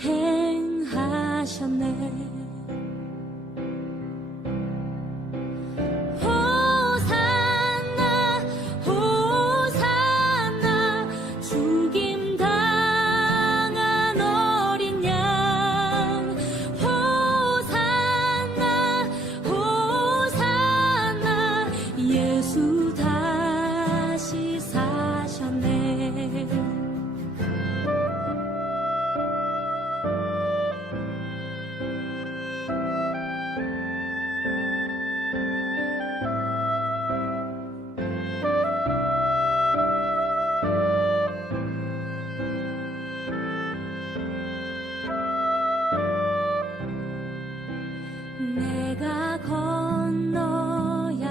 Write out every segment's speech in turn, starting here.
행하셨네. 내가 건너야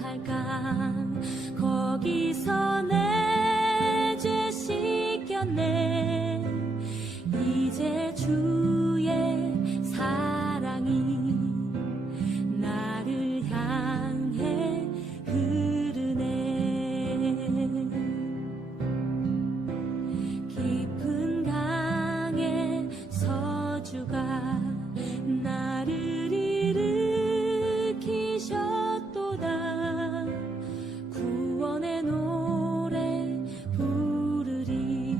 할 강 거기서 내 죄 씻겼네. 이제 주의 사랑이 나를 향해 흐르네. 깊은 강에 서주가 나를 일으키셨도다. 구원의 노래 부르리.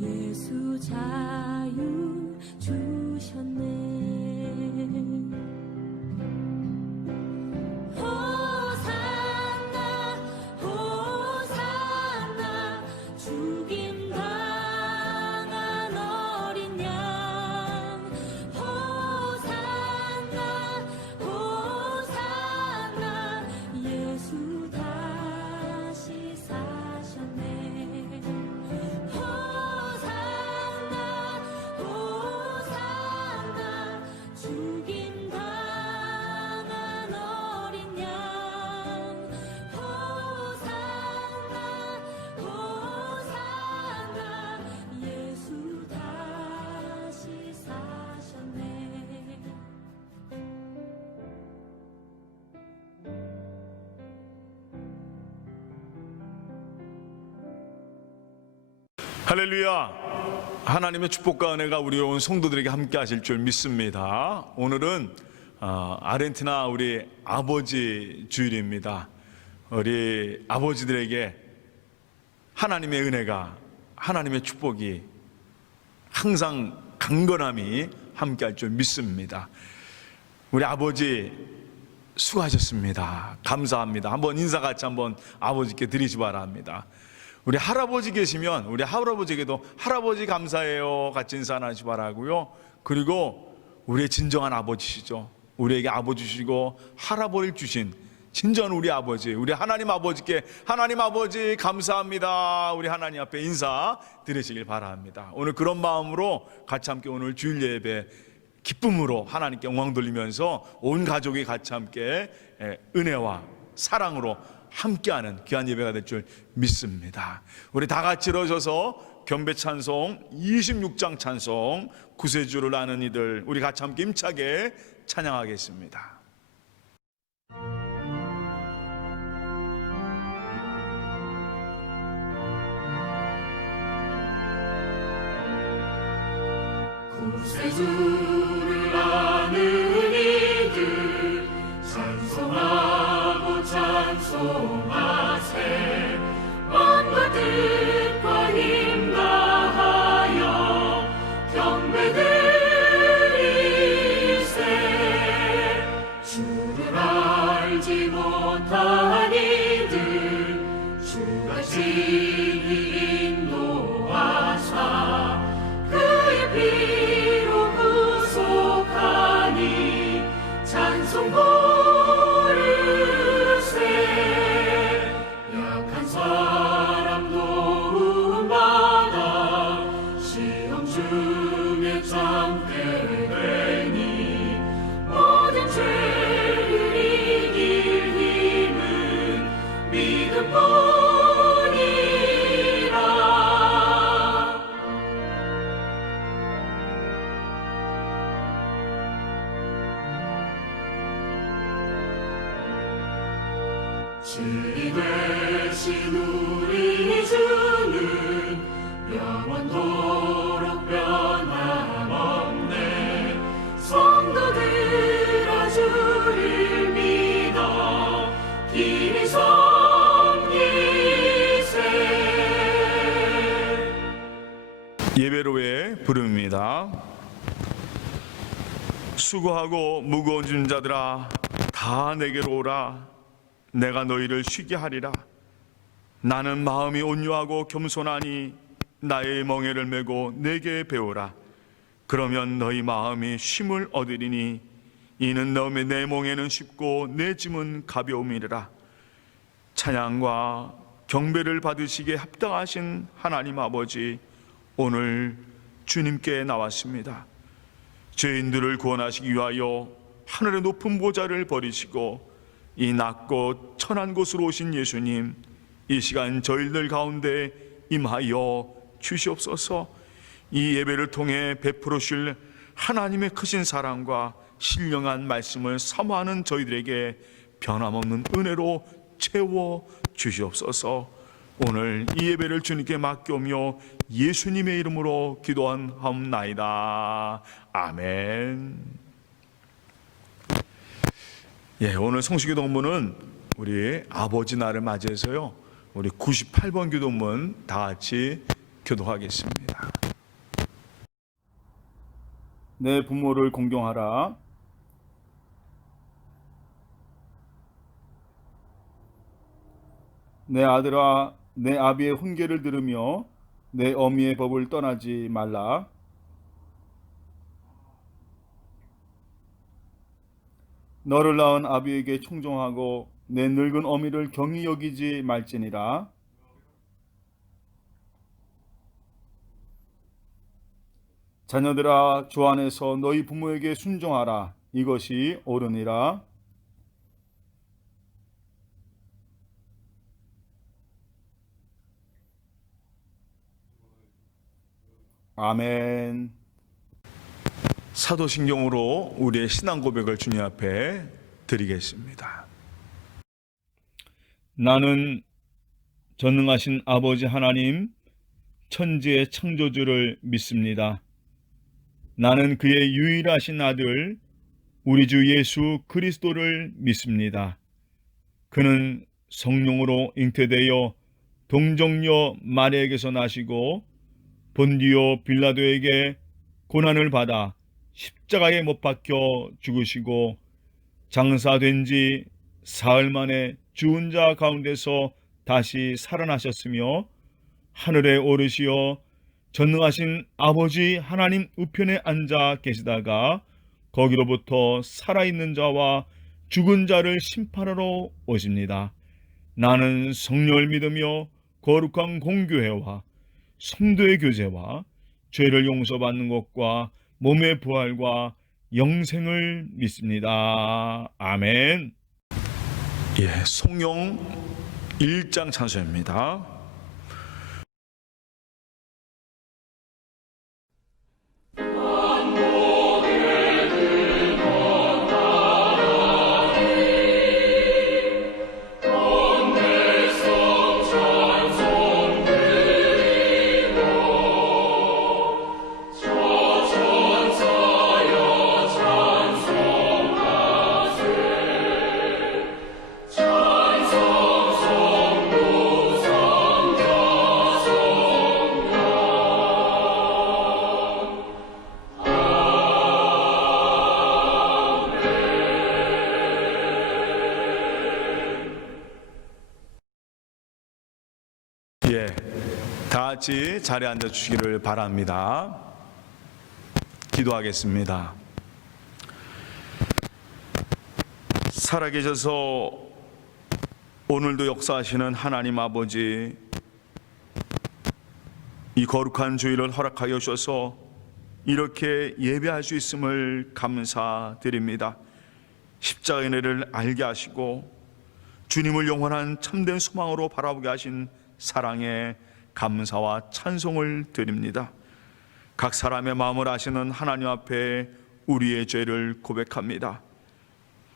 예수 자유 주셨네. 호산나 호산나 죽임 당한 어린 양. 호산나 호산나 예수 다시 사셨네. 호산나 호산나 죽임 당한 어린 양. 호산나 호산나 예수 다시 사셨네. 할렐루야. 하나님의 축복과 은혜가 우리 온 성도들에게 함께 하실 줄 믿습니다. 오늘은 아르헨티나 우리 아버지 주일입니다. 우리 아버지들에게 하나님의 은혜가, 하나님의 축복이 항상 강건함이 함께 할 줄 믿습니다. 우리 아버지 수고하셨습니다. 감사합니다. 한번 인사 같이 한번 아버지께 드리시 바랍니다. 우리 할아버지 계시면 우리 할아버지에게도 할아버지 감사해요 같이 인사 하나 하시 바라고요. 그리고 우리의 진정한 아버지시죠. 우리에게 아버지시고 할아버지를 주신 진정한 우리 아버지, 우리 하나님 아버지께 하나님 아버지 감사합니다. 우리 하나님 앞에 인사 드리시길 바랍니다. 오늘 그런 마음으로 같이 함께 오늘 주일 예배 기쁨으로 하나님께 영광 돌리면서 온 가족이 같이 함께 은혜와 사랑으로 함께하는 귀한 예배가 될 줄 믿습니다. 우리 다 같이 일어서서 경배 찬송 26장 찬송 구세주를 아는 이들 우리 같이 함께 힘차게 찬양하겠습니다. 구세주를 아는 이들 찬송하고 찬송하세. 마음과 뜻과 힘 다하여 경배드리세. 주를 알지 못한 이들 주가 친히 인도하사 그의 피로 구속하니 찬송 부르세. 약한 사람 도움받아 시험 중에 참게 되니 모든 죄를 이길 힘은 믿음뿐이라. 진리 되신 우리 주는 영원토록 변 읽겠습니다. 수고하고 무거운 짐 자들아 다 내게로 오라. 내가 너희를 쉬게 하리라. 나는 마음이 온유하고 겸손하니 나의 멍에를 메고 내게 배우라. 그러면 너희 마음이 쉼을 얻으리니 이는 내 멍에는 쉽고 내 짐은 가벼움이라. 찬양과 경배를 받으시기에 합당하신 하나님 아버지, 오늘 주님께 나왔습니다. 죄인들을 구원하시기 위하여 하늘의 높은 보좌를 버리시고 이 낮고 천한 곳으로 오신 예수님, 이 시간 저희들 가운데 임하여 주시옵소서. 이 예배를 통해 베풀어 주실 하나님의 크신 사랑과 신령한 말씀을 사모하는 저희들에게 변함없는 은혜로 채워 주시옵소서. 오늘 이 예배를 주님께 맡겨오며 예수님의 이름으로 기도하옵나이다. 아멘. 오늘 성수기도문은 우리 아버지 날을 맞이해서요, 우리 98번 기도문 다 같이 교도하겠습니다. 내 부모를 공경하라. 내 아들아, 내 아비의 훈계를 들으며 내 어미의 법을 떠나지 말라. 너를 낳은 아비에게 충정하고 내 늙은 어미를 경히 여기지 말지니라. 자녀들아, 주 안에서 너희 부모에게 순종하라. 이것이 옳으니라. 아멘. 사도신경으로 우리의 신앙 고백을 주님 앞에 드리겠습니다. 나는 전능하신 아버지 하나님, 천지의 창조주를 믿습니다. 나는 그의 유일하신 아들 우리 주 예수 그리스도를 믿습니다. 그는 성령으로 잉태되어 동정녀 마리아에게서 나시고 본디오 빌라도에게 고난을 받아 십자가에 못 박혀 죽으시고 장사된 지 사흘 만에 죽은 자 가운데서 다시 살아나셨으며 하늘에 오르시어 전능하신 아버지 하나님 우편에 앉아 계시다가 거기로부터 살아있는 자와 죽은 자를 심판하러 오십니다. 나는 성령을 믿으며 거룩한 공교회와 성도의 교제와 죄를 용서받는 것과 몸의 부활과 영생을 믿습니다. 아멘. 송영 1장 찬송입니다. 다 같이 자리에 앉아 주시기를 바랍니다. 기도하겠습니다. 살아계셔서 오늘도 역사하시는 하나님 아버지, 이 거룩한 주일을 허락하여 주셔서 이렇게 예배할 수 있음을 감사드립니다. 십자가의 은혜를 알게 하시고 주님을 영원한 참된 소망으로 바라보게 하신 사랑에 감사와 찬송을 드립니다. 각 사람의 마음을 아시는 하나님 앞에 우리의 죄를 고백합니다.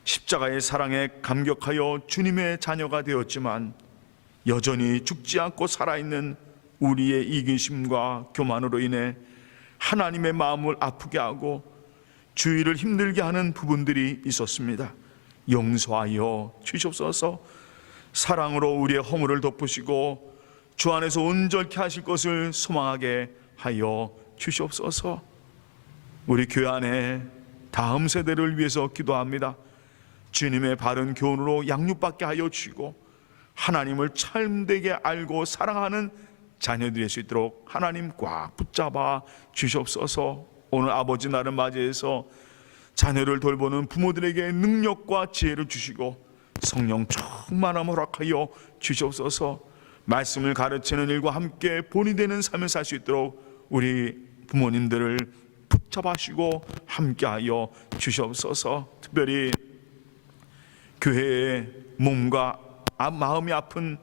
십자가의 사랑에 감격하여 주님의 자녀가 되었지만 여전히 죽지 않고 살아있는 우리의 이기심과 교만으로 인해 하나님의 마음을 아프게 하고 주의를 힘들게 하는 부분들이 있었습니다. 용서하여 주시옵소서. 사랑으로 우리의 허물을 덮으시고 주 안에서 온전케 하실 것을 소망하게 하여 주시옵소서. 우리 교회 안에 다음 세대를 위해서 기도합니다. 주님의 바른 교훈으로 양육받게 하여 주시고 하나님을 참되게 알고 사랑하는 자녀들이 될 수 있도록 하나님 꽉 붙잡아 주시옵소서. 오늘 아버지 날을 맞이해서 자녀를 돌보는 부모들에게 능력과 지혜를 주시고 성령 충만함을 허락하여 주시옵소서. 말씀을 가르치는 일과 함께 본이 되는 삶을 살 수 있도록 우리 부모님들을 붙잡아주시고 함께하여 주시옵소서. 특별히 교회의 몸과 마음이 아픈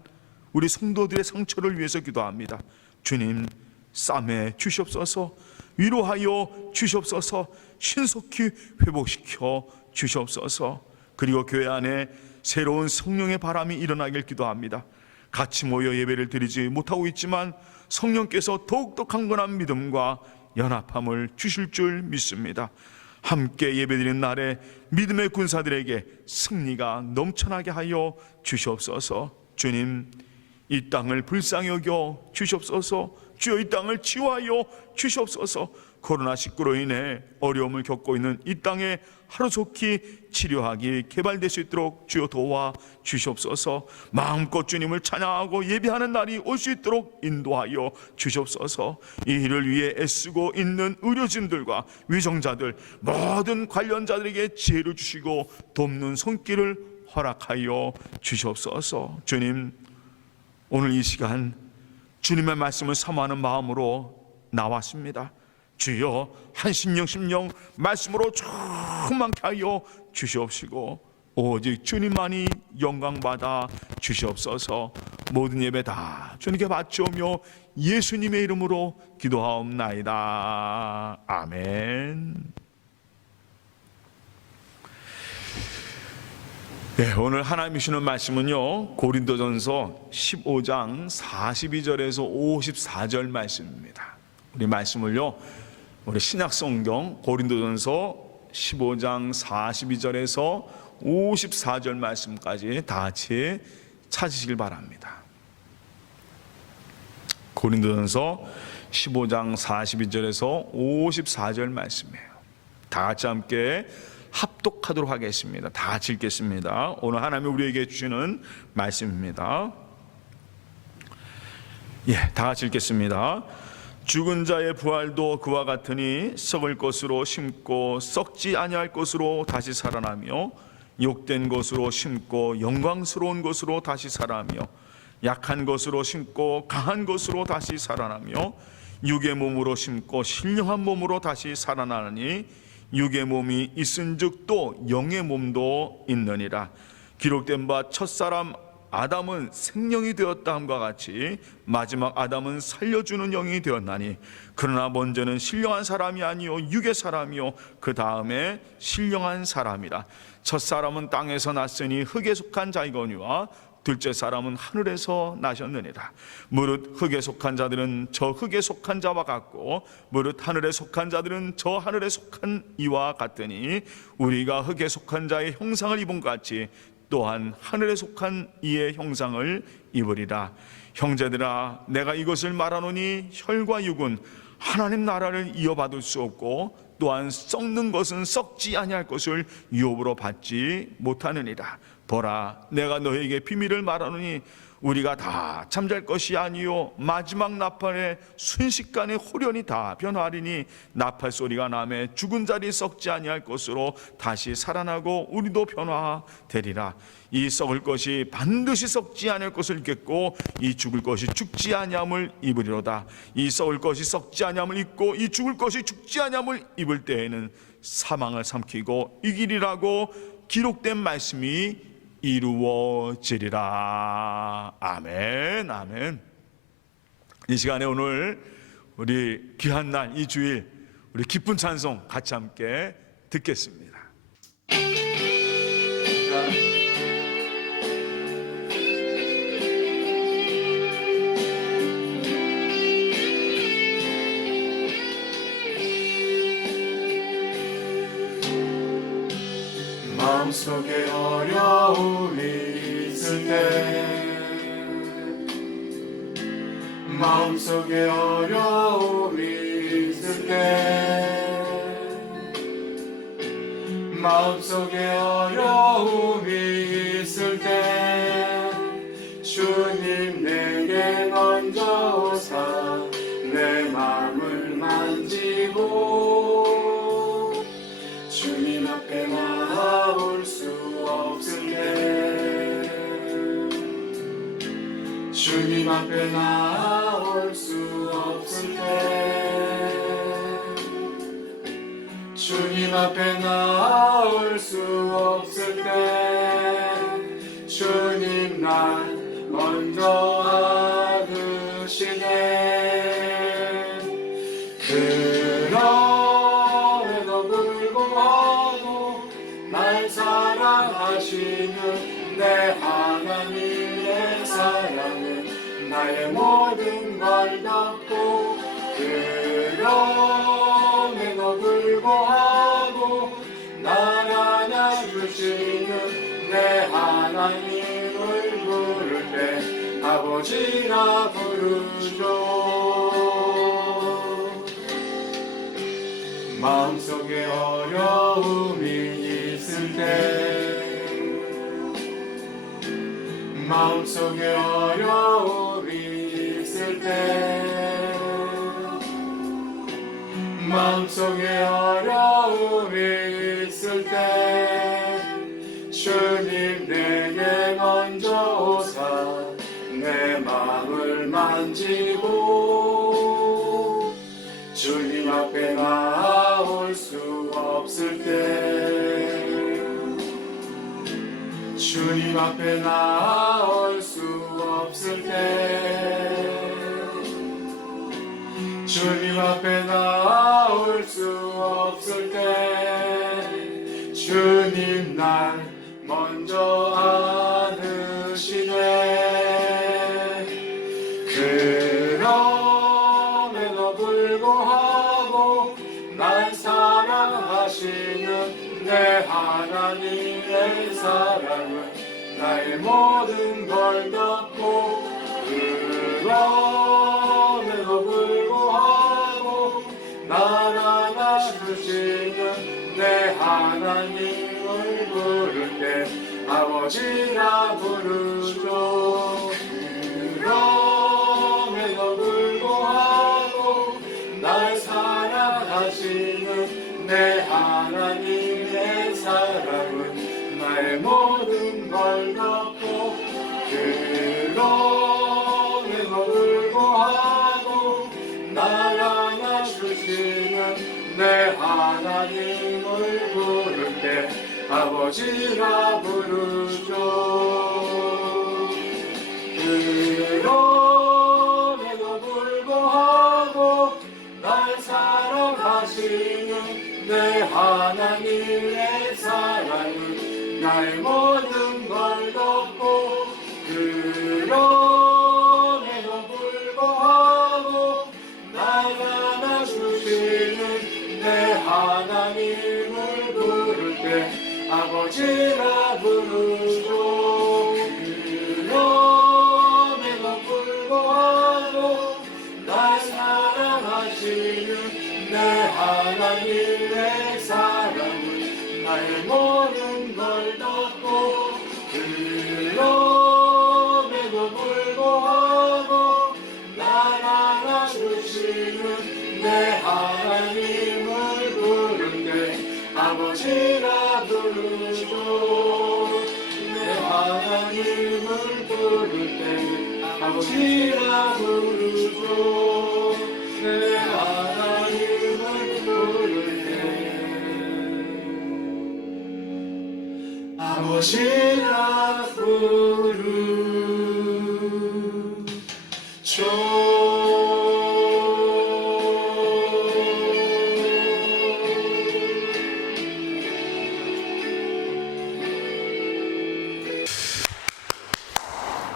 우리 성도들의 상처를 위해서 기도합니다. 주님 싸매 주시옵소서. 위로하여 주시옵소서. 신속히 회복시켜 주시옵소서. 그리고 교회 안에 새로운 성령의 바람이 일어나길 기도합니다. 같이 모여 예배를 드리지 못하고 있지만 성령께서 더욱더 강건한 믿음과 연합함을 주실 줄 믿습니다. 함께 예배드리는 날에 믿음의 군사들에게 승리가 넘쳐나게 하여 주시옵소서. 주님 이 땅을 불쌍히 여겨 주시옵소서. 주여 이 땅을 치유하여 주시옵소서. 코로나19로 인해 어려움을 겪고 있는 이 땅에 하루속히 치료하기 개발될 수 있도록 주여 도와 주시옵소서. 마음껏 주님을 찬양하고 예배하는 날이 올 수 있도록 인도하여 주시옵소서. 이 일을 위해 애쓰고 있는 의료진들과 위정자들 모든 관련자들에게 지혜를 주시고 돕는 손길을 허락하여 주시옵소서. 주님 오늘 이 시간 주님의 말씀을 사모하는 마음으로 나왔습니다. 주여 한심령 말씀으로 충만케 하여 주시옵시고 오직 주님만이 영광받아 주시옵소서. 모든 예배 다 주님께 바치오며 예수님의 이름으로 기도하옵나이다. 아멘. 네, 오늘 하나님이 주시는 말씀은요 고린도전서 15장 42절에서 54절 말씀입니다. 우리 말씀을요 우리 신약성경 고린도전서 15장 42절에서 54절 말씀까지 다 같이 찾으시길 바랍니다. 고린도전서 15장 42절에서 54절 말씀이에요. 다 같이 함께 합독하도록 하겠습니다. 다 같이 읽겠습니다. 오늘 하나님이 우리에게 주시는 말씀입니다. 다 같이 읽겠습니다. 죽은 자의 부활도 그와 같으니 썩을 것으로 심고 썩지 아니할 것으로 다시 살아나며 욕된 것으로 심고 영광스러운 것으로 다시 살아나며 약한 것으로 심고 강한 것으로 다시 살아나며 육의 몸으로 심고 신령한 몸으로 다시 살아나니 육의 몸이 있은즉 또 영의 몸도 있느니라. 기록된 바 첫사람 아담은 생명이 되었다 함과 같이 마지막 아담은 살려주는 영이 되었나니 그러나 먼저는 신령한 사람이 아니요 육의 사람이요 그 다음에 신령한 사람이라. 첫사람은 땅에서 났으니 흙에 속한 자이거니와 둘째 사람은 하늘에서 나셨느니라. 무릇 흙에 속한 자들은 저 흙에 속한 자와 같고 무릇 하늘에 속한 자들은 저 하늘에 속한 이와 같으니 우리가 흙에 속한 자의 형상을 입은 것 같이 또한 하늘에 속한 이의 형상을 입으리라. 형제들아 내가 이것을 말하노니 혈과 육은 하나님 나라를 이어받을 수 없고 또한 썩는 것은 썩지 아니할 것을 유업으로 받지 못하느니라. 보라 내가 너에게 비밀을 말하노니 우리가 다 잠잘 것이 아니요 마지막 나팔에 순식간에 홀연히 다 변화하리니 나팔 소리가 나매 죽은 자리 썩지 아니할 것으로 다시 살아나고 우리도 변화되리라. 이 썩을 것이 반드시 썩지 아니할 것을 입겠고 이 죽을 것이 죽지 아니함을 입으리로다. 이 썩을 것이 썩지 아니함을 입고 이 죽을 것이 죽지 아니함을 입을 때에는 사망을 삼키고 이기리라고 기록된 말씀이 이루어지리라. 아멘. 아멘. 이 시간에 오늘 우리 귀한 날 이 주일 우리 기쁜 찬송 같이 함께 듣겠습니다. 마음속에 어려움이 있을 때 마음속에 어려움이 있을 때 마음속에 어려움이 있을 때 주님 내게 먼저 오사 내 마음을 만지고 주님 앞에 나올 수 없을 때 주님 앞에 나올 수 없을 때 주님 앞에 나올 수 없을 때 주님 날 먼저 안으시네. 그럼에도 불구하고 날 사랑하시는 내 하나님의 사랑은 나의 모든 걸 덮고 그럼에도 불구하고 날 안아주시는 내 하나님을 부를 때 아버지라 부르죠. 마음속에 어려움이 있을 때 마음속에 어려움이 있을 때 마음속에 어려움이 있을 때 주님 내게 먼저 오사 내 마음을 만지고 주님 앞에 나올 수 없을 때 주님 앞에 나올 수 없을 때 주님 앞에 나올 수 없을 때 주님 날 먼저 안으시네. 그럼에도 불구하고 날 사랑하시는 내 하나님의 사랑은 나의 모든 걸 덮고 그럼에도 불구하고 날 안아주시는 내 하나님을 부를 때 아버지라 부르죠. 그럼에도 불구하고 날 사랑하시는 내 하나님의 사랑은 나의 모든 걸 덮고 그럼에도 불구하고 날 안아주시는 내 하나님을 부를 때 아버지라 부르죠. 그럼에도 불구하고 날 사랑하시는 내 하나님의 사랑은 나의 모든 걸 덮고 그럼에도 불구하고 날 안아주시는 내 하나님을 부를 때 아버지라 부르죠. 그럼에도 불구하고 날 사랑하시는 내 하나님의 사랑은 나의 모든 걸 덮고 그럼에도 불구하고 날 안아주시는 내 하나님을 부를 때 아버지라 부르죠. 내 하나님을 부를 때 아버지라 부르죠. 내 하나님을 부를 때 아버지라 부르죠.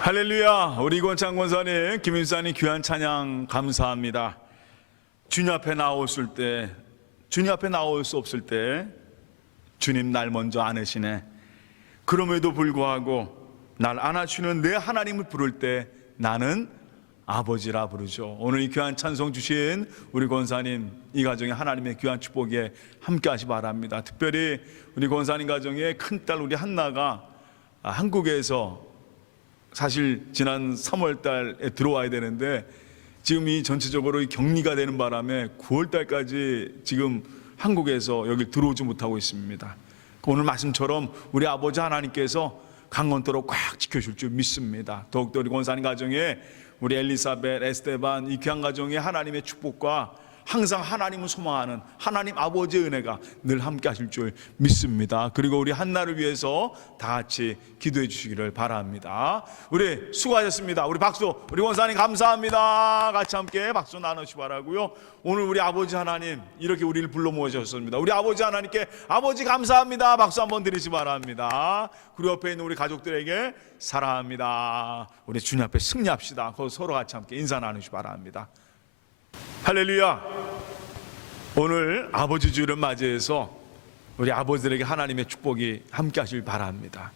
할렐루야. 우리 이권창 권사님, 김인사님 귀한 찬양 감사합니다. 주님 앞에 나왔을 때, 주님 앞에 나올 수 없을 때 주님 날 먼저 안으시네. 그럼에도 불구하고 날 안아주는 내 하나님을 부를 때 나는 아버지라 부르죠. 오늘 이 귀한 찬송 주신 우리 권사님, 이 가정에 하나님의 귀한 축복에 함께 하시 바랍니다. 특별히 우리 권사님 가정의 큰딸 우리 한나가 한국에서 사실 지난 3월 달에 들어와야 되는데 지금 이 전체적으로 격리가 되는 바람에 9월 달까지 지금 한국에서 여기 들어오지 못하고 있습니다. 오늘 말씀처럼 우리 아버지 하나님께서 강건토록 꽉 지켜줄 줄 믿습니다. 더욱더 우리 권사님 가정에 우리 엘리사벳, 에스테반 이 귀한 가정에 하나님의 축복과 항상 하나님을 소망하는 하나님 아버지의 은혜가 늘 함께 하실 줄 믿습니다. 그리고 우리 한나를 위해서 다 같이 기도해 주시기를 바랍니다. 우리 수고하셨습니다. 우리 박수, 우리 권사님 감사합니다. 같이 함께 박수 나누시기 바라고요. 오늘 우리 아버지 하나님 이렇게 우리를 불러 모으셨습니다. 우리 아버지 하나님께 아버지 감사합니다. 박수 한번 드리시기 바랍니다. 그리고 옆에 있는 우리 가족들에게 사랑합니다. 우리 주님 앞에 승리합시다. 거기서 서로 같이 함께 인사 나누시기 바랍니다. 할렐루야. 오늘 아버지 주일을 맞이해서 우리 아버지들에게 하나님의 축복이 함께 하시길 바랍니다.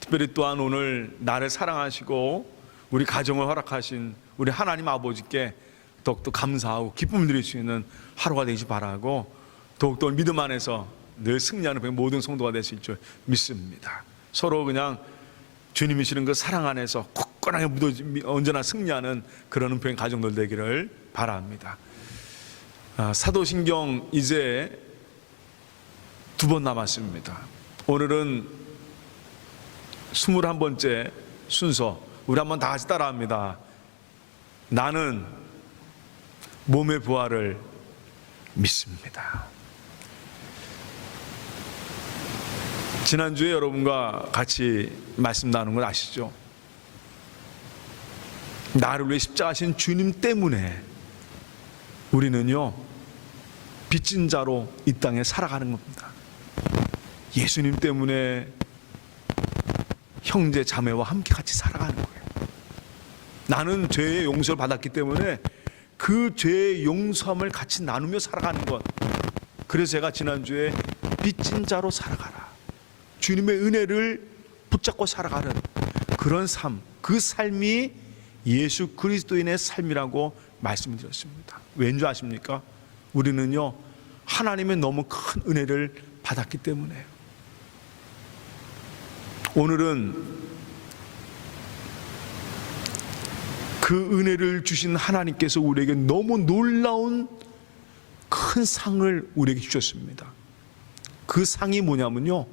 특별히 또한 오늘 나를 사랑하시고 우리 가정을 허락하신 우리 하나님 아버지께 더욱더 감사하고 기쁨을 드릴 수 있는 하루가 되시 바라고 더욱더 믿음 안에서 늘 승리하는 모든 성도가 되실 줄 믿습니다. 서로 그냥 주님이 주시는 그 사랑 안에서 굳건하게 언제나 승리하는 그런 은평의 가정들 되기를 바랍니다. 사도신경 이제 2번 남았습니다. 오늘은 21번째 순서. 우리 한번 다 같이 따라합니다. 나는 몸의 부활을 믿습니다. 지난주에 여러분과 같이 말씀 나눈 걸 아시죠? 나를 위해 십자가신 주님 때문에 우리는요 빚진 자로 이 땅에 살아가는 겁니다. 예수님 때문에 형제 자매와 함께 같이 살아가는 거예요. 나는 죄의 용서를 받았기 때문에 그 죄의 용서함을 같이 나누며 살아가는 것. 그래서 제가 지난주에 빚진 자로 살아가라, 주님의 은혜를 붙잡고 살아가는 그런 삶, 그 삶이 예수 그리스도인의 삶이라고 말씀을 드렸습니다. 왠 줄 아십니까? 우리는요 하나님의 너무 큰 은혜를 받았기 때문에요. 오늘은 그 은혜를 주신 하나님께서 우리에게 너무 놀라운 큰 상을 우리에게 주셨습니다. 그 상이 뭐냐면요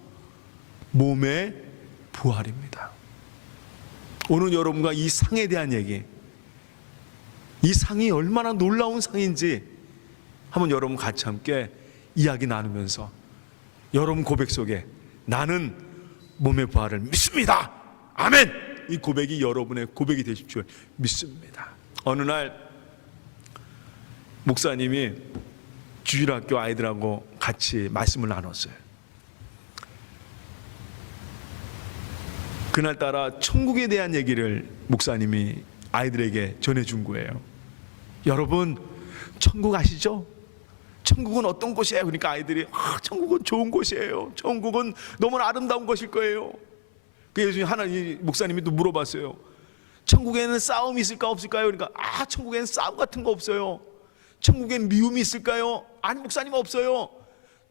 몸의 부활입니다. 오늘 여러분과 이 상에 대한 얘기, 이 상이 얼마나 놀라운 상인지 한번 여러분 같이 함께 이야기 나누면서 여러분 고백 속에 나는 몸의 부활을 믿습니다, 아멘, 이 고백이 여러분의 고백이 되실 줄 믿습니다. 어느 날 목사님이 주일학교 아이들하고 같이 말씀을 나눴어요. 그날따라 천국에 대한 얘기를 목사님이 아이들에게 전해준 거예요. 여러분 천국 아시죠? 천국은 어떤 곳이에요? 그러니까 아이들이 천국은 좋은 곳이에요, 천국은 너무나 아름다운 곳일 거예요. 그래서 하나님 목사님이 또 물어봤어요. 천국에는 싸움이 있을까 없을까요? 그러니까 천국에는 싸움 같은 거 없어요. 천국엔 미움이 있을까요? 아니 목사님 없어요.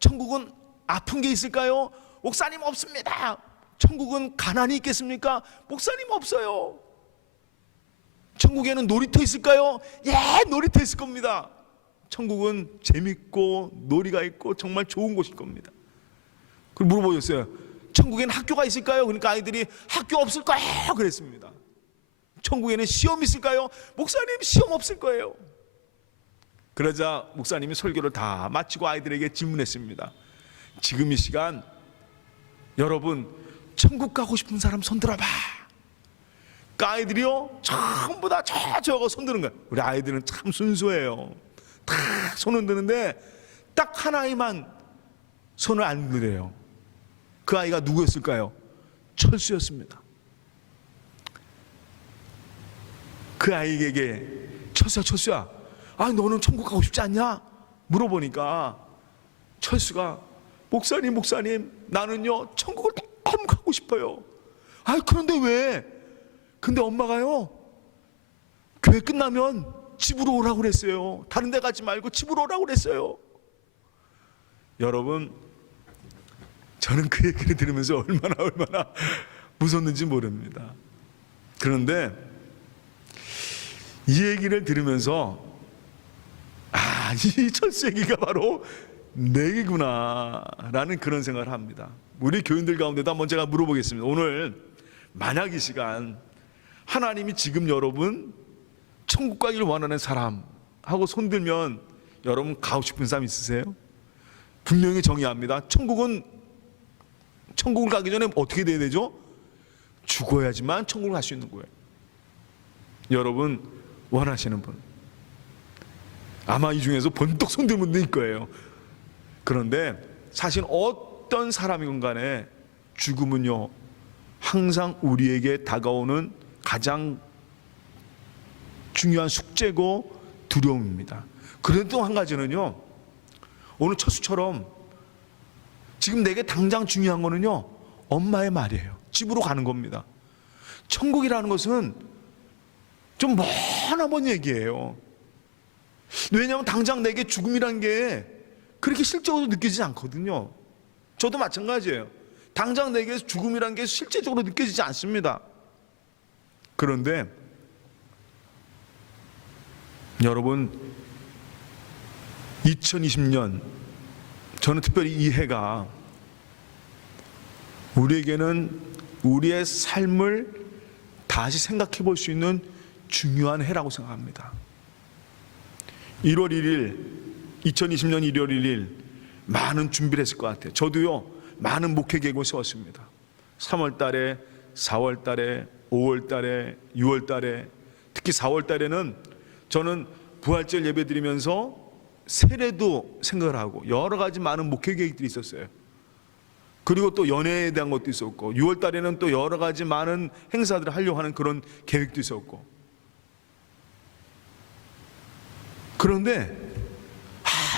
천국은 아픈 게 있을까요? 목사님 없습니다. 천국은 가난이 있겠습니까? 목사님 없어요. 천국에는 놀이터 있을까요? 예, 놀이터 있을 겁니다. 천국은 재밌고 놀이가 있고 정말 좋은 곳일 겁니다. 그리고 물어보셨어요. 천국에는 학교가 있을까요? 그러니까 아이들이 학교 없을 거예요 그랬습니다. 천국에는 시험 있을까요? 목사님 시험 없을 거예요. 그러자 목사님이 설교를 다 마치고 아이들에게 질문했습니다. 지금 이 시간 여러분 천국 가고 싶은 사람 손 들어봐. 그 아이들이요 전부 다 저거 손 드는 거예요. 우리 아이들은 참 순수해요. 다 손을 드는데 딱 한 아이만 손을 안 드네요. 그 아이가 누구였을까요? 철수였습니다. 그 아이에게 철수야 너는 천국 가고 싶지 않냐? 물어보니까 철수가 목사님 나는요 천국을 너무 가고 싶어요. 그런데 왜? 근데 엄마가요 교회 끝나면 집으로 오라고 그랬어요. 다른 데 가지 말고 집으로 오라고 그랬어요. 여러분, 저는 그 얘기를 들으면서 얼마나 무섭는지 모릅니다. 그런데 이 얘기를 들으면서 이 철수 얘기가 바로 내 얘기구나 라는 그런 생각을 합니다. 우리 교인들 가운데도 한번 제가 물어보겠습니다. 오늘 만약 이 시간 하나님이 지금 여러분 천국 가기를 원하는 사람 하고 손들면 여러분 가고 싶은 사람 있으세요? 분명히 정의합니다. 천국을 가기 전에 어떻게 돼야 되죠? 죽어야지만 천국을 갈 수 있는 거예요. 여러분 원하시는 분, 아마 이 중에서 번뜩 손든 분도 있을 거예요. 그런데 사실 어떤 사람이건 간에 죽음은요 항상 우리에게 다가오는 가장 중요한 숙제고 두려움입니다. 그래도 한 가지는요, 오늘 철수처럼 지금 내게 당장 중요한 거는요 엄마의 말이에요. 집으로 가는 겁니다. 천국이라는 것은 좀 머나먼 얘기예요. 왜냐하면 당장 내게 죽음이란 게 그렇게 실제적으로 느껴지지 않거든요. 저도 마찬가지예요. 당장 내게 죽음이란 게 실제적으로 느껴지지 않습니다. 그런데 여러분 2020년 저는 특별히 이 해가 우리에게는 우리의 삶을 다시 생각해 볼 수 있는 중요한 해라고 생각합니다. 1월 1일 2020년 1월 1일 많은 준비를 했을 것 같아요. 저도요 많은 목회 계획을 세웠습니다. 3월 달에 4월 달에 5월 달에 6월 달에 특히 4월 달에는 저는 부활절 예배 드리면서 세례도 생각을 하고 여러 가지 많은 목회 계획들이 있었어요. 그리고 또 연애에 대한 것도 있었고 6월 달에는 또 여러 가지 많은 행사들을 하려고 하는 그런 계획도 있었고, 그런데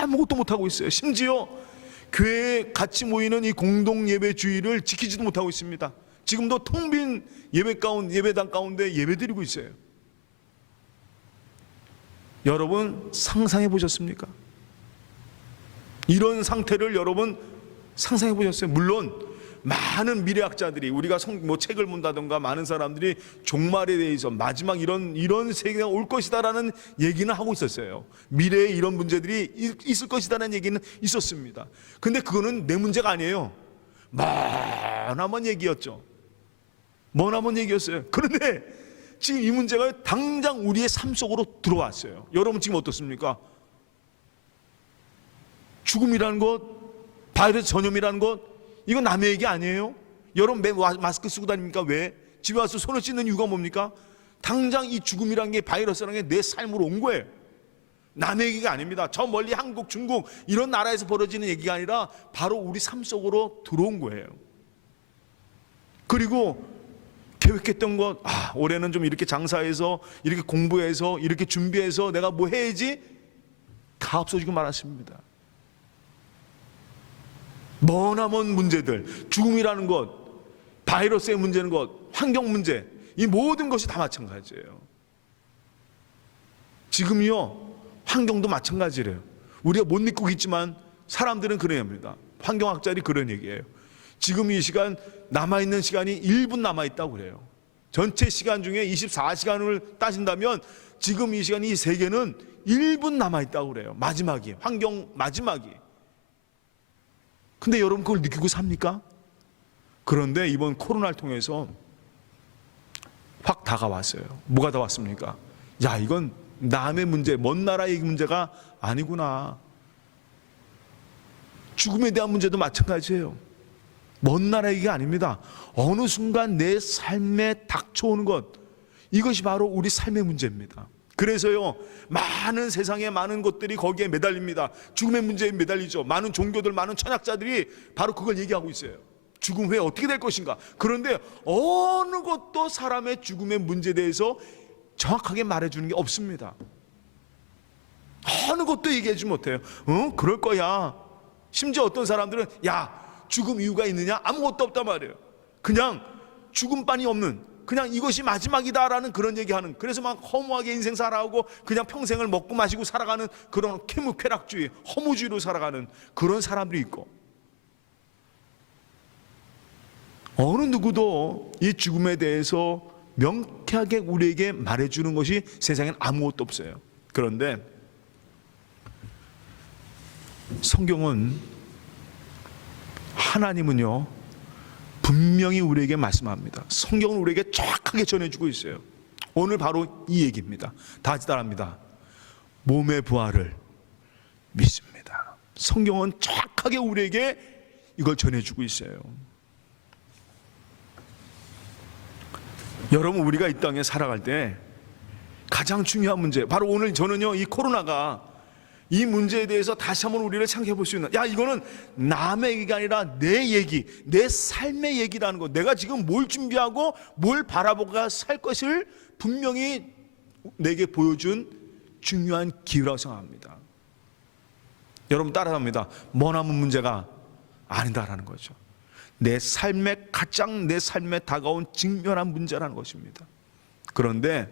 아무것도 못하고 있어요. 심지어 교회에 같이 모이는 이 공동 예배 주일을 지키지도 못하고 있습니다. 지금도 텅 빈 예배당 가운데 예배 드리고 있어요. 여러분 상상해 보셨습니까? 이런 상태를 여러분 상상해 보셨어요? 물론 많은 미래학자들이 우리가 책을 본다던가 많은 사람들이 종말에 대해서 마지막 이런 세계가 올 것이다라는 얘기는 하고 있었어요. 미래에 이런 문제들이 있을 것이다라는 얘기는 있었습니다. 근데 그거는 내 문제가 아니에요. 머나먼 얘기였죠. 머나먼 얘기였어요. 그런데 지금 이 문제가 당장 우리의 삶 속으로 들어왔어요. 여러분 지금 어떻습니까? 죽음이라는 것, 바이러스 전염이라는 것, 이건 남의 얘기 아니에요? 여러분 왜 마스크 쓰고 다닙니까? 왜? 집에 와서 손을 씻는 이유가 뭡니까? 당장 이 죽음이라는 게, 바이러스라는 게 내 삶으로 온 거예요. 남의 얘기가 아닙니다. 저 멀리 한국, 중국 이런 나라에서 벌어지는 얘기가 아니라 바로 우리 삶 속으로 들어온 거예요. 그리고 계획했던 것, 올해는 좀 이렇게 장사해서 이렇게 공부해서 이렇게 준비해서 내가 뭐 해야지, 다 없어지고 말았습니다. 머나먼 문제들, 죽음이라는 것, 바이러스의 문제는 것, 환경 문제, 이 모든 것이 다 마찬가지예요. 지금이요 환경도 마찬가지래요. 우리가 못 믿고 있지만 사람들은 그런 얘기입니다. 환경학자들이 그런 얘기예요. 지금 이 시간 남아있는 시간이 1분 남아있다고 그래요. 전체 시간 중에 24시간을 따진다면 지금 이 시간, 이 세계는 1분 남아있다고 그래요. 마지막이에요. 환경 마지막이. 근데 여러분 그걸 느끼고 삽니까? 그런데 이번 코로나를 통해서 확 다가왔어요. 뭐가 다왔습니까? 야, 이건 남의 문제, 먼 나라의 문제가 아니구나. 죽음에 대한 문제도 마찬가지예요. 먼 나라 얘기가 아닙니다. 어느 순간 내 삶에 닥쳐오는 것, 이것이 바로 우리 삶의 문제입니다. 그래서요 많은 세상의 많은 것들이 거기에 매달립니다. 죽음의 문제에 매달리죠. 많은 종교들, 많은 천학자들이 바로 그걸 얘기하고 있어요. 죽음 후에 어떻게 될 것인가. 그런데 어느 것도 사람의 죽음의 문제에 대해서 정확하게 말해주는 게 없습니다. 어느 것도 얘기하지 못해요. 그럴 거야. 심지어 어떤 사람들은 야, 죽음 이유가 있느냐? 아무것도 없단 말이에요. 그냥 죽음만이 없는, 그냥 이것이 마지막이다라는 그런 얘기하는, 그래서 막 허무하게 인생 살아가고 그냥 평생을 먹고 마시고 살아가는 그런 쾌락주의, 허무주의로 살아가는 그런 사람들이 있고, 어느 누구도 이 죽음에 대해서 명쾌하게 우리에게 말해주는 것이 세상엔 아무것도 없어요. 그런데 성경은, 하나님은요 분명히 우리에게 말씀합니다. 성경은 우리에게 정확하게 전해주고 있어요. 오늘 바로 이 얘기입니다. 다 같이 따라합니다. 몸의 부활을 믿습니다. 성경은 정확하게 우리에게 이걸 전해주고 있어요. 여러분, 우리가 이 땅에 살아갈 때 가장 중요한 문제, 바로 오늘 저는요 이 코로나가 이 문제에 대해서 다시 한번 우리를 생각해 볼 수 있는, 이거는 남의 얘기가 아니라 내 얘기, 내 삶의 얘기라는 거, 내가 지금 뭘 준비하고 뭘 바라보고 살 것을 분명히 내게 보여준 중요한 기회라고 생각합니다. 여러분 따라합니다. 머나먼 문제가 아니다라는 거죠. 내 삶에 가장, 내 삶에 다가온 직면한 문제라는 것입니다. 그런데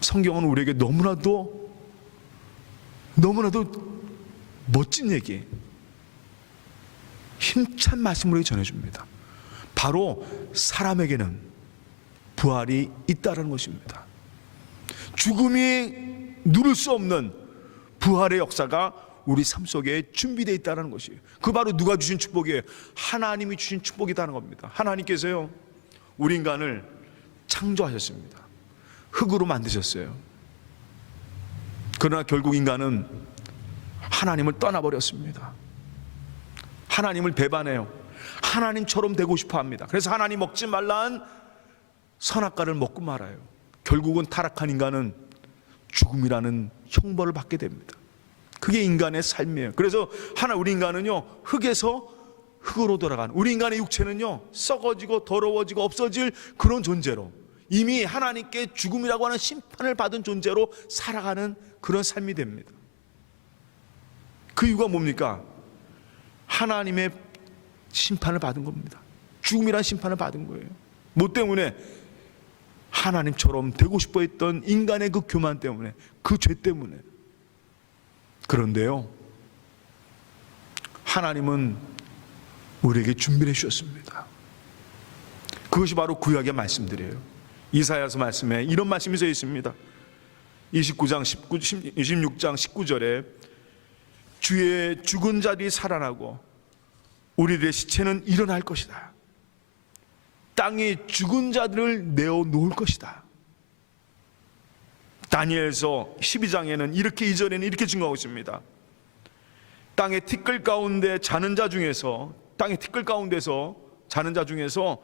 성경은 우리에게 너무나도 멋진 얘기, 힘찬 말씀으로 전해줍니다. 바로 사람에게는 부활이 있다는 것입니다. 죽음이 누를 수 없는 부활의 역사가 우리 삶 속에 준비되어 있다는 것이에요. 그 바로 누가 주신 축복이에요? 하나님이 주신 축복이라는 겁니다. 하나님께서요 우리 인간을 창조하셨습니다. 흙으로 만드셨어요. 그러나 결국 인간은 하나님을 떠나버렸습니다. 하나님을 배반해요. 하나님처럼 되고 싶어 합니다. 그래서 하나님 먹지 말라는 선악과를 먹고 말아요. 결국은 타락한 인간은 죽음이라는 형벌을 받게 됩니다. 그게 인간의 삶이에요. 그래서 우리 인간은요 흙에서 흙으로 돌아가는, 우리 인간의 육체는요 썩어지고 더러워지고 없어질 그런 존재로, 이미 하나님께 죽음이라고 하는 심판을 받은 존재로 살아가는 그런 삶이 됩니다. 그 이유가 뭡니까? 하나님의 심판을 받은 겁니다. 죽음이란 심판을 받은 거예요. 뭐 때문에? 하나님처럼 되고 싶어 했던 인간의 그 교만 때문에, 그 죄 때문에. 그런데요 하나님은 우리에게 준비를 해주셨습니다. 그것이 바로 구약의 말씀들이에요. 이사야서 말씀에 이런 말씀이 써 있습니다. 26장 19절에 주의 죽은 자들이 살아나고 우리들의 시체는 일어날 것이다. 땅이 죽은 자들을 내어 놓을 것이다. 다니엘서 12장에는 이렇게, 이전에는 이렇게 증거하고 있습니다. 땅의 티끌 가운데 자는 자 중에서, 땅의 티끌 가운데서 자는 자 중에서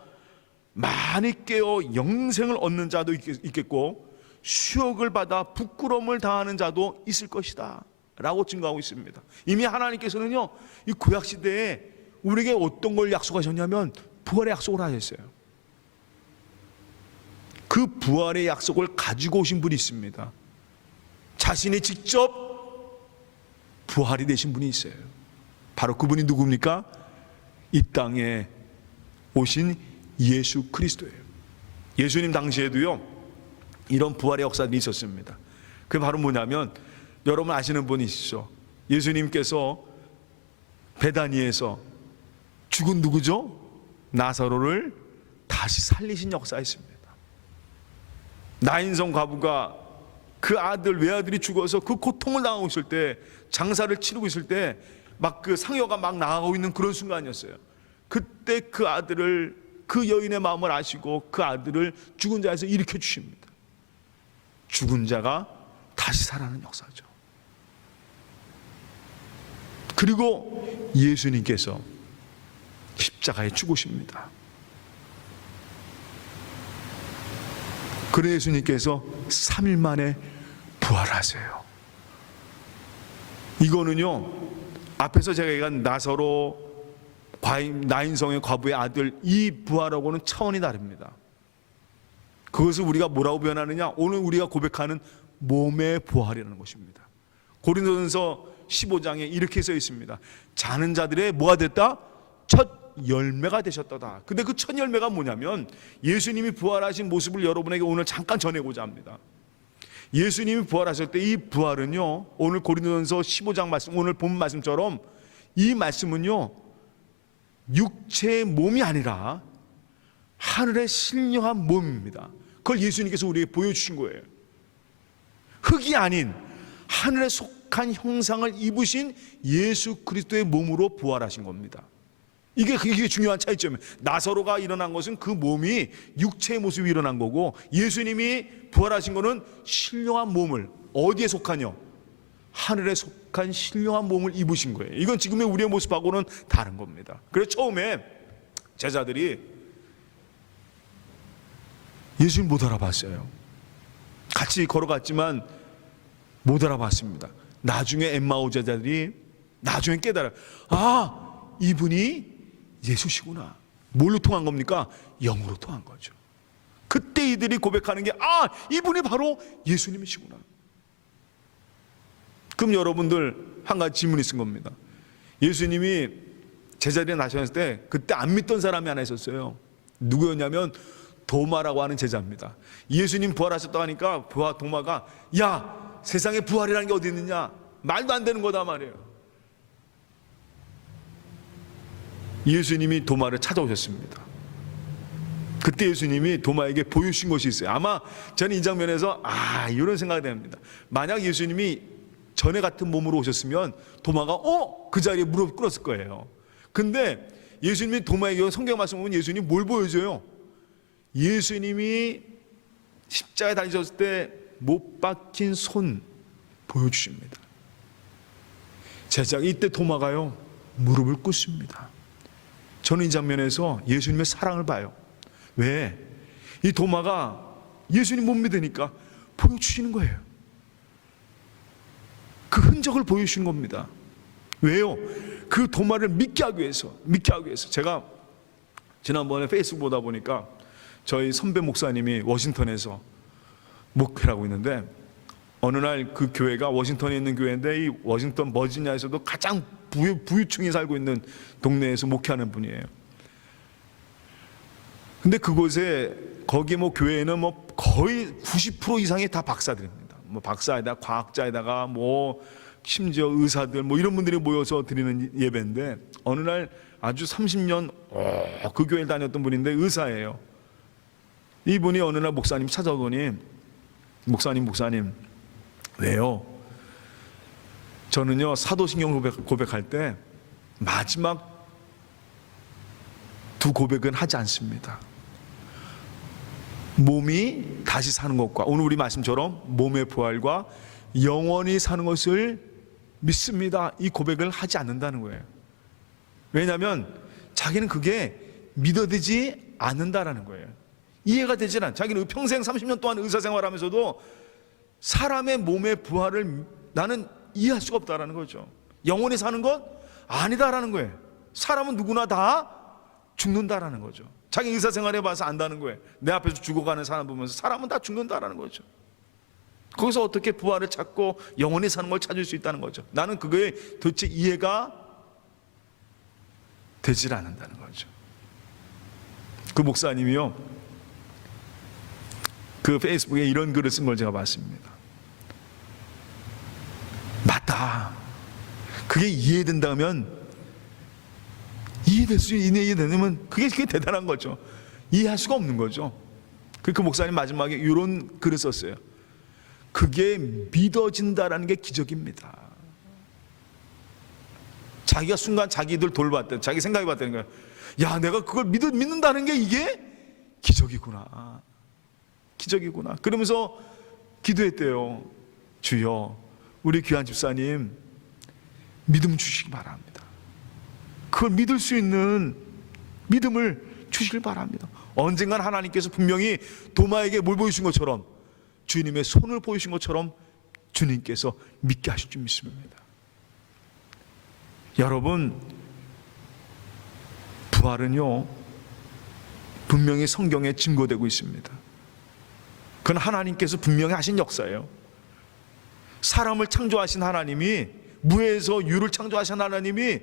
많이 깨어 영생을 얻는 자도 있겠고 수욕을 받아 부끄러움을 당하는 자도 있을 것이다 라고 증거하고 있습니다. 이미 하나님께서는요 이 구약시대에 우리에게 어떤 걸 약속하셨냐면 부활의 약속을 하셨어요. 그 부활의 약속을 가지고 오신 분이 있습니다. 자신이 직접 부활이 되신 분이 있어요. 바로 그분이 누굽니까? 이 땅에 오신 예수 그리스도예요. 예수님 당시에도요 이런 부활의 역사들이 있었습니다. 그게 바로 뭐냐면, 여러분 아시는 분이시죠? 예수님께서 베다니에서 죽은 누구죠? 나사로를 다시 살리신 역사였습니다. 나인성 과부가 그 아들, 외아들이 죽어서 그 고통을 당하고 있을 때, 장사를 치르고 있을 때 막 그 상여가 막 나가고 있는 그런 순간이었어요. 그때 그 아들을, 그 여인의 마음을 아시고 그 아들을 죽은 자에서 일으켜 주십니다. 죽은 자가 다시 살아나는 역사죠. 그리고 예수님께서 십자가에 죽으십니다. 그래 예수님께서 3일 만에 부활하세요. 이거는요 앞에서 제가 얘기한 나사로, 나인성의 과부의 아들, 이 부활하고는 차원이 다릅니다. 그것을 우리가 뭐라고 표현하느냐? 오늘 우리가 고백하는 몸의 부활이라는 것입니다. 고린도전서 15장에 이렇게 써 있습니다. 자는 자들의 뭐가 됐다? 첫 열매가 되셨도다. 근데 그 첫 열매가 뭐냐면 예수님이 부활하신 모습을 여러분에게 오늘 잠깐 전해고자 합니다. 예수님이 부활하실 때 이 부활은요, 오늘 고린도전서 15장 말씀, 오늘 본 말씀처럼 이 말씀은요, 육체의 몸이 아니라 하늘의 신령한 몸입니다. 그걸 예수님께서 우리에게 보여주신 거예요. 흙이 아닌 하늘에 속한 형상을 입으신 예수 그리스도의 몸으로 부활하신 겁니다. 이게 중요한 차이점이에요. 나사로가 일어난 것은 그 몸이 육체의 모습이 일어난 거고, 예수님이 부활하신 것은 신령한 몸을, 어디에 속하냐? 하늘에 속한 신령한 몸을 입으신 거예요. 이건 지금의 우리의 모습하고는 다른 겁니다. 그래서 처음에 제자들이 예수님 못 알아봤어요. 같이 걸어갔지만 못 알아봤습니다. 나중에 엠마오 제자들이 나중에 깨달아요. 아, 이분이 예수시구나. 뭘로 통한 겁니까? 영으로 통한 거죠. 그때 이들이 고백하는 게, 아, 이분이 바로 예수님이시구나. 그럼 여러분들 한 가지 질문이 있은 겁니다. 예수님이 제자리에 나셨을 때 그때 안 믿던 사람이 하나 있었어요. 누구였냐면 도마라고 하는 제자입니다. 예수님 부활하셨다고 하니까 도마가, 야, 세상에 부활이라는 게 어디 있느냐? 말도 안 되는 거다 말이에요. 예수님이 도마를 찾아오셨습니다. 그때 예수님이 도마에게 보여주신 것이 있어요. 아마 저는 이 장면에서 이런 생각이 됩니다. 만약 예수님이 전에 같은 몸으로 오셨으면 도마가 그 자리에 무릎 꿇었을 거예요. 근데 예수님이 도마에게, 성경 말씀 보면 예수님이 뭘 보여줘요? 예수님이 십자가에 달리셨을 때 못 박힌 손 보여주십니다. 제자가 이때 도마가요, 무릎을 꿇습니다. 저는 이 장면에서 예수님의 사랑을 봐요. 왜? 이 도마가 예수님 못 믿으니까 보여주시는 거예요. 그 흔적을 보여주시는 겁니다. 왜요? 그 도마를 믿게 하기 위해서. 제가 지난번에 페이스북 보다 보니까 저희 선배 목사님이 워싱턴에서 목회를 하고 있는데, 어느 날 그 교회가 워싱턴에 있는 교회인데, 이 워싱턴 버지니아에서도 가장 부유층이 살고 있는 동네에서 목회하는 분이에요. 근데 그곳에, 거기 교회에는 거의 90% 이상이 다 박사들입니다. 박사에다가 과학자에다가 심지어 의사들 이런 분들이 모여서 드리는 예배인데, 어느 날 아주 30년 그 교회를 다녔던 분인데 의사예요. 이분이 어느 날 목사님 찾아오더니, 목사님 왜요? 저는요, 사도신경 고백할 때 마지막 두 고백은 하지 않습니다. 몸이 다시 사는 것과, 오늘 우리 말씀처럼 몸의 부활과 영원히 사는 것을 믿습니다, 이 고백을 하지 않는다는 거예요. 왜냐하면 자기는 그게 믿어지지 않는다라는 거예요. 이해가 되지 않아. 자기는 평생 30년 동안 의사생활하면서도 사람의 몸의 부활을 나는 이해할 수가 없다라는 거죠. 영원히 사는 건 아니다라는 거예요. 사람은 누구나 다 죽는다라는 거죠. 자기 의사생활 해봐서 안다는 거예요. 내 앞에서 죽어가는 사람 보면서 사람은 다 죽는다라는 거죠. 거기서 어떻게 부활을 찾고 영원히 사는 걸 찾을 수 있다는 거죠. 나는 그거에 도대체 이해가 되질 않는다는 거죠. 그 목사님이요, 그 페이스북에 이런 글을 쓴 걸 제가 봤습니다. 맞다. 그게 이해된다면, 이해되면 그게 대단한 거죠. 이해할 수가 없는 거죠. 그 목사님 마지막에 이런 글을 썼어요. 그게 믿어진다라는 게 기적입니다. 자기가 순간 자기들 돌봤대, 자기 생각해 봤다는 거예요. 야, 내가 그걸 믿는다는 게 이게 기적이구나. 그러면서 기도했대요. 주여, 우리 귀한 집사님 믿음 주시기 바랍니다. 그걸 믿을 수 있는 믿음을 주시길 바랍니다. 언젠간 하나님께서 분명히 도마에게 뭘 보여주신 것처럼, 주님의 손을 보여주신 것처럼 주님께서 믿게 하실 줄 믿습니다. 여러분, 부활은요, 분명히 성경에 증거되고 있습니다. 그건 하나님께서 분명히 하신 역사예요. 사람을 창조하신 하나님이, 무에서 유를 창조하신 하나님이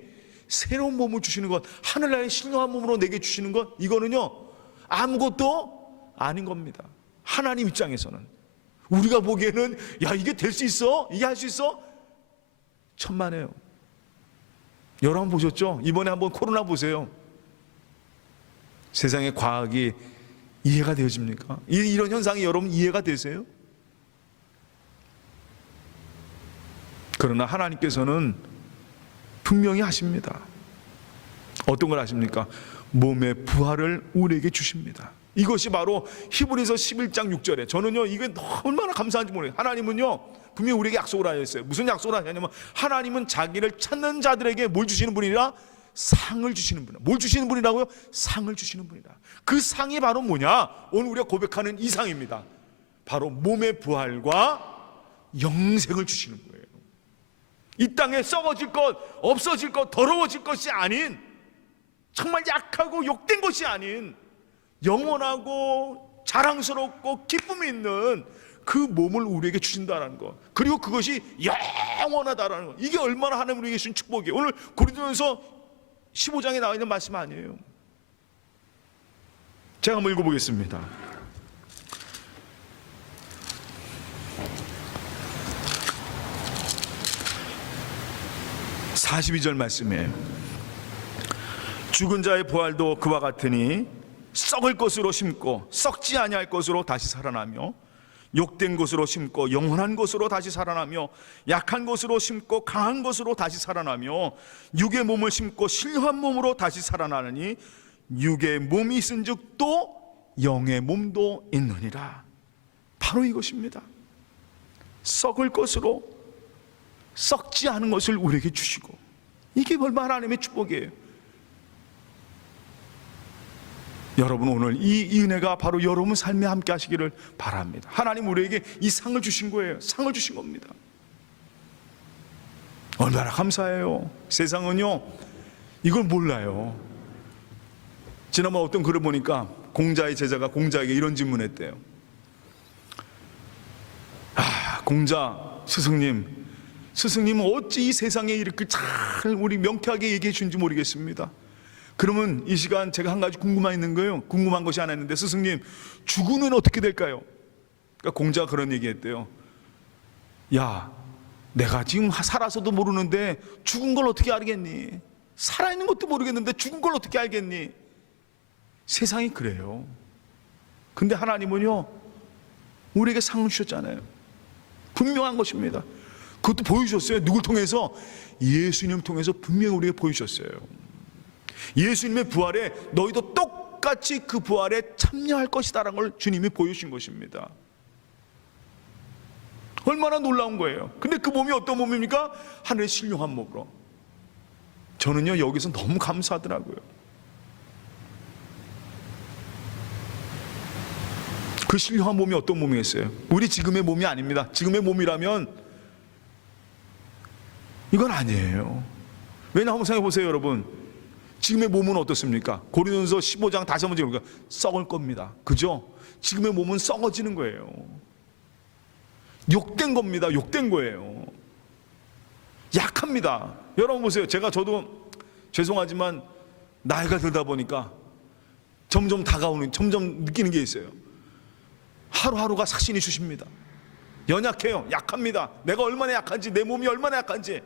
새로운 몸을 주시는 것, 하늘나라의 신령한 몸으로 내게 주시는 것, 이거는요 아무것도 아닌 겁니다. 하나님 입장에서는, 우리가 보기에는 야 이게 될 수 있어? 이게 할 수 있어? 천만에요. 여러분 보셨죠? 이번에 한번 코로나 보세요. 세상의 과학이 이해가 되어집니까? 이런 현상이 여러분 이해가 되세요? 그러나 하나님께서는 분명히 하십니다. 어떤 걸 하십니까? 몸의 부활을 우리에게 주십니다. 이것이 바로 히브리서 11장 6절에, 저는요 이게 얼마나 감사한지 모르겠어요. 하나님은요 분명히 우리에게 약속을 하셨어요. 무슨 약속을 하냐면, 하나님은 자기를 찾는 자들에게 뭘 주시는 분이라? 상을 주시는 분이라. 뭘 주시는 분이라고요? 상을 주시는 분이라. 그 상이 바로 뭐냐? 오늘 우리가 고백하는 이 상입니다. 바로 몸의 부활과 영생을 주시는 거예요. 이 땅에 썩어질 것, 없어질 것, 더러워질 것이 아닌, 정말 약하고 욕된 것이 아닌 영원하고 자랑스럽고 기쁨이 있는 그 몸을 우리에게 주신다는 것, 그리고 그것이 영원하다라는 것, 이게 얼마나 하나님 우리에게 주신 축복이에요. 오늘 고린도전서 15장에 나와 있는 말씀 아니에요. 제가 한번 읽어보겠습니다. (42절) 말씀이에요. 죽은 자의 부활도 그와 같으니 썩을 것으로 심고 썩지 아니할 것으로 다시 살아나며, 욕된 것으로 심고 영원한 것으로 다시 살아나며, 약한 것으로 심고 강한 것으로 다시 살아나며, 육의 몸을 심고 신령한 몸으로 다시 살아나느니 육의 몸이 있은즉 또 영의 몸도 있느니라. 바로 이것입니다. 썩을 것으로, 썩지 않은 것을 우리에게 주시고, 이게 얼마나 하나님의 축복이에요. 여러분 오늘 이 은혜가 바로 여러분 삶에 함께 하시기를 바랍니다. 하나님 우리에게 이 상을 주신 거예요. 상을 주신 겁니다. 얼마나 감사해요. 세상은요 이걸 몰라요. 지난번 어떤 글을 보니까 공자의 제자가 공자에게 이런 질문했대요. 공자 스승님은 어찌 이 세상에 이렇게 잘 우리 명쾌하게 얘기해 주는지 모르겠습니다. 그러면 이 시간 제가 한 가지 궁금한 것이 하나 있는데, 스승님 죽은 후는 어떻게 될까요? 그러니까 공자가 그런 얘기했대요. 야, 내가 지금 살아서도 모르는데 죽은 걸 어떻게 알겠니? 살아있는 것도 모르겠는데 죽은 걸 어떻게 알겠니? 세상이 그래요. 근데 하나님은요 우리에게 상을 주셨잖아요. 분명한 것입니다. 그것도 보여주셨어요. 누굴 통해서? 예수님 통해서 분명히 우리에게 보여주셨어요. 예수님의 부활에 너희도 똑같이 그 부활에 참여할 것이다라는 걸 주님이 보여주신 것입니다. 얼마나 놀라운 거예요. 근데 그 몸이 어떤 몸입니까? 하늘의 신령한 몸으로. 저는요 여기서 너무 감사하더라고요. 그 신령한 몸이 어떤 몸이겠어요? 우리 지금의 몸이 아닙니다. 지금의 몸이라면 이건 아니에요. 왜냐 한번 생각해 보세요 여러분. 지금의 몸은 어떻습니까? 고린도전서 15장 다시 한번 읽어보니까 썩을 겁니다. 그죠? 지금의 몸은 썩어지는 거예요. 욕된 겁니다. 욕된 거예요. 약합니다. 여러분 보세요. 저도 죄송하지만 나이가 들다 보니까 점점 느끼는 게 있어요. 하루하루가 삭신이 주십니다. 연약해요. 약합니다. 내가 얼마나 약한지, 내 몸이 얼마나 약한지.